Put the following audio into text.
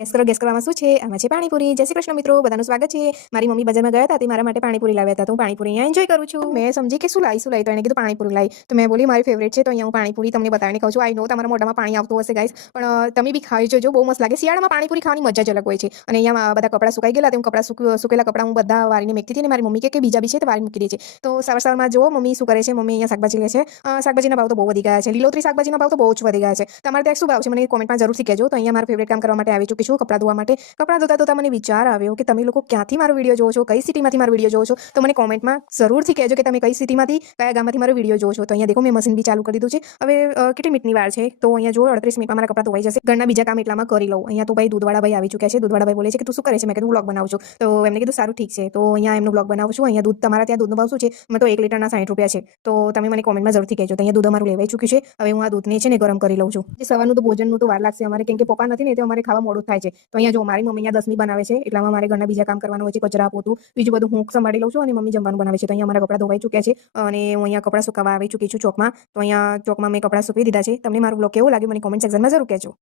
Gas કરવામાં શું છે? આમાં છે પાણીપુરી. જય શ્રી કૃષ્ણ મિત્રો, બધાનું સ્વાગત છે. મારી મમ્મી બજારમાં ગયા હતા તે મારા માટે પાણીપુરી લાવ્યા હતા, તો હું પાણીપુરી અહીંયા એન્જોય કરું છું. મેં સમજી કે શું લાવી તો એને કીધું પાણીપુરી લાવી, તો મેં બોલી મારી ફેવરેટ છે, તો અહીંયા હું પાણીપુરી તમને બતાવીને કહું છું. આઈ નો તમારા મોઢામાં પાણી આવતું હશે ગાઈસ, પણ તમે બી ખાઈ જોજો, બહુ મસ્ત લાગે. શિયાળામાં પાણીપુરી ખાવાની મજા જ અલગ હોય છે. અને અહીંયા બધા કપડાં સુકાઈ ગયેલા, હું કપડાં સુકેલા કપડાં હું બધા વારીને મેકતી હતી, અને મારી મમ્મી કે બીજા બી છે તો વારી મૂકી દે છે. તો સવારમાં જુઓ મમ્મી શું કરે છે. મમ્મી અહીંયા શાકભાજી લે છે. શાકભાજીના ભાવ તો બહુ વધી ગયા છે. લીલોતરી શાકભાજીના ભાવ તો બહુ જ વધી ગયા છે. તમારે ત્યાં શું ભાવ છે મને કોમેન્ટમાં જરૂરથી કહેજો. તો અહીંયા મારું ફેવરેટ કામ કરવા માટે આવી ચૂકી છું, કપડાં ધોવા માટે. કપડાં ધોતા મને વિચાર આવ્યો કે તમે લોકો ક્યાંથી મારો વિડીયો જોવો છો, કઈ સિટીમાંથી મારો વિડીયો જોવો છો, તો મને કોમેન્ટમાં જરૂરથી કહેજો કે તમે કઈ સિટીમાંથી, કયા ગામમાંથી મારો વિડીયો જોવો છો. તો અહીંયા દેખો મેં મશીન બી ચાલુ કરી દીધું છે. હવે કેટલી મિનિટની વાર છે, તો અહીંયા જો 38 મિનિટમાં મારા કપડાં ધોવાઈ જશે. ઘરના બીજા કામ એટલામાં કરી લઉં. અહીંયા તો ભાઈ દૂધવાળા ભાઈ આવી ચૂક્યા છે. દૂધવાળા ભાઈ બોલે છે કે તું શું કરે છે? મેં કીધું વ્લોગ બનાવું છું. તો એમને કીધું સારું ઠીક છે, તો અહીંયા એમનું વ્લોગ બનાવું છું. અહીંયા દૂધ, તમારા ત્યાં દૂધનો ભાવ શું છે? મેં તો 1 લીટરના 60 રૂપિયા છે. તો તમે મને કોમેન્ટમાં જરૂરથી કહેજો. તો અહીંયા દૂધ અમારું લેવાઈ ચૂક્યું છે. હવે હું આ દૂધને છે ને ગરમ કરી લઉં છું. જે સવારનું તો ભોજનનું તો વાર લાગશે અમારે, કેમ કે પપ્પા નથી ને, તો અમારે ખાવા મોડું થાય છે. તો અહીંયા જો મારી મમ્મી અહીંયા 10મી બનાવે છે, એટલામાં મારે ઘરના બીજા કામ કરવાનું હોય છે, કચરા પોતું બીજું બધું હું સંભાળી લઉં છું, અને મમ્મી જમવાનું બનાવે છે. તો અહીંયા મારા કપડાં ધોવાઈ ચૂક્યા છે, અને હું અહીંયા કપડાં સુકાવા આવી ચૂકી છું ચોકમાં. તો અહીંયા ચોકમાં મેં કપડાં સૂકવી દીધા છે. તમને મારું બ્લોગ કેવું લાગ્યું મને કોમેન્ટ સેક્શનમાં જરૂર કહેજો.